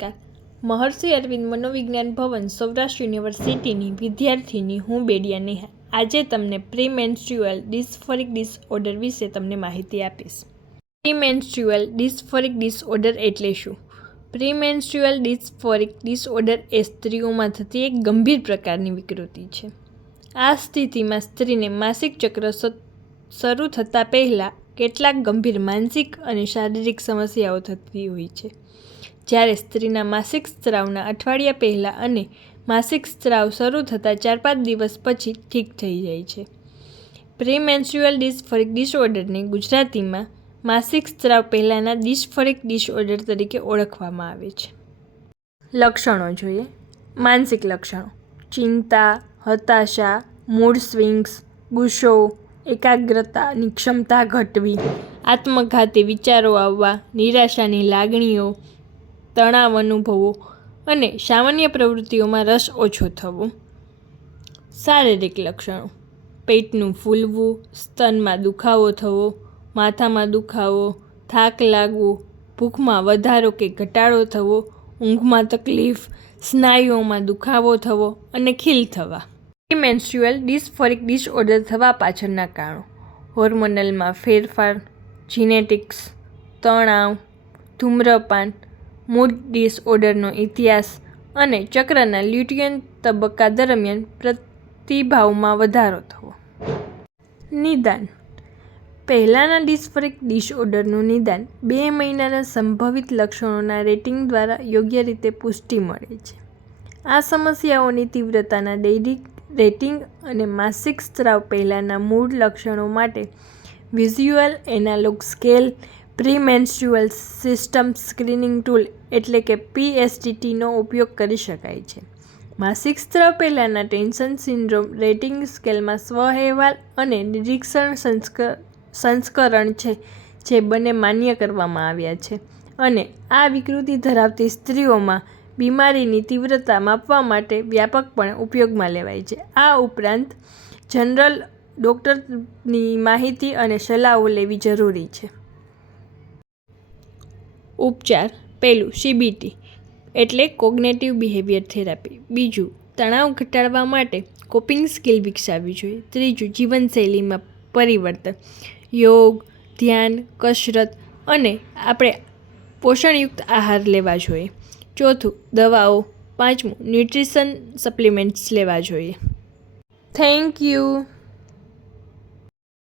નમસ્કાર. મહર્ષિ અરવિંદ મનોવિજ્ઞાન ભવન સૌરાષ્ટ્ર યુનિવર્સિટીની વિદ્યાર્થીની હું બેડિયા નેહા. આજે તમને પ્રીમેન્સ્ટ્રુઅલ ડિસ્ફોરિક ડિસઓર્ડર વિશે તમને માહિતી આપીશ. પ્રીમેન્સ્ટ્રુઅલ ડિસ્ફોરિક ડિસઓર્ડર એટલે શું? પ્રીમેન્સ્ટ્રુઅલ ડિસ્ફોરિક ડિસઓર્ડર એ સ્ત્રીઓમાં થતી એક ગંભીર પ્રકારની વિકૃતિ છે. આ સ્થિતિમાં સ્ત્રીને માસિક ચક્ર શરૂ થતાં પહેલાં કેટલાક ગંભીર માનસિક અને શારીરિક સમસ્યાઓ થતી હોય છે. જ્યારે સ્ત્રીના માસિક સ્ત્રાવના અઠવાડિયા પહેલાં અને માસિક સ્ત્રાવ શરૂ થતાં 4-5 દિવસ પછી ઠીક થઈ જાય છે. પ્રીમેન્સ્ટ્રુઅલ ડિસ્ફોરિક ડિસઓર્ડરને ગુજરાતીમાં માસિક સ્ત્રાવ પહેલાંના ડિસ્ફોરિક ડિસઓર્ડર તરીકે ઓળખવામાં આવે છે. લક્ષણો જોઈએ. માનસિક લક્ષણો: ચિંતા, હતાશા, મૂડ સ્વિંગ્સ, ગુસ્સો, એકાગ્રતાની ક્ષમતા ઘટવી, આત્મઘાતી વિચારો આવવા, નિરાશાની લાગણીઓ, તણાવ અનુભવો અને સામાન્ય પ્રવૃત્તિઓમાં રસ ઓછો થવો. શારીરિક લક્ષણો: પેટનું ફૂલવું, સ્તનમાં દુખાવો થવો, માથામાં દુખાવો, થાક લાગવો, ભૂખમાં વધારો કે ઘટાડો થવો, ઊંઘમાં તકલીફ, સ્નાયુઓમાં દુખાવો થવો અને ખીલ થવા. પ્રીમેન્સ્ટ્રુઅલ ડિસ્ફોરિક ડિસઓર્ડર થવા પાછળના કારણો: હોર્મોનલમાં ફેરફાર, જીનેટિક્સ, તણાવ, ધૂમ્રપાન, મૂડ ડિસઓર્ડરનો ઇતિહાસ અને ચક્રના લ્યુટિયન તબક્કા દરમિયાન પ્રતિભાવમાં વધારો થવો. નિદાન: પહેલાંના ડિસ્ફોરિક ડિસઓર્ડરનું નિદાન 2 મહિનાના સંભવિત લક્ષણોના રેટિંગ દ્વારા યોગ્ય રીતે પુષ્ટિ મળે છે. આ સમસ્યાઓની તીવ્રતાના દૈનિક રેટિંગ અને માસિક સ્ત્રાવ પહેલાંના મૂળ લક્ષણો માટે visual analogue scale premenstrual system screening tool એટલે કે PSTT નો ઉપયોગ કરી શકાય છે. માસિક સ્ત્રાવ પહેલાંના ટેન્શન સિન્ડ્રોમ રેટિંગ સ્કેલમાં સ્વ-અહેવાલ અને નિરીક્ષણ સંસ્કરણ છે જે બંને માન્ય કરવામાં આવ્યા છે અને આ વિકૃતિ ધરાવતી સ્ત્રીઓમાં બીમારીની તીવ્રતા માપવા માટે વ્યાપકપણે ઉપયોગમાં લેવાય છે. આ ઉપરાંત જનરલ ડૉક્ટરની માહિતી અને સલાહો લેવી જરૂરી છે. ઉપચાર: પહેલું, CBT એટલે કોગ્નેટિવ બિહેવિયર થેરાપી. બીજું, તણાવ ઘટાડવા માટે કોપિંગ સ્કિલ વિકસાવવી જોઈએ. ત્રીજું, જીવનશૈલીમાં પરિવર્તન, યોગ, ધ્યાન, કસરત અને આપણે પોષણયુક્ત આહાર લેવા જોઈએ. ચોથું, દવાઓ. પાંચમું, ન્યુટ્રિશન સપ્લિમેન્ટ્સ લેવા જોઈએ. Thank you.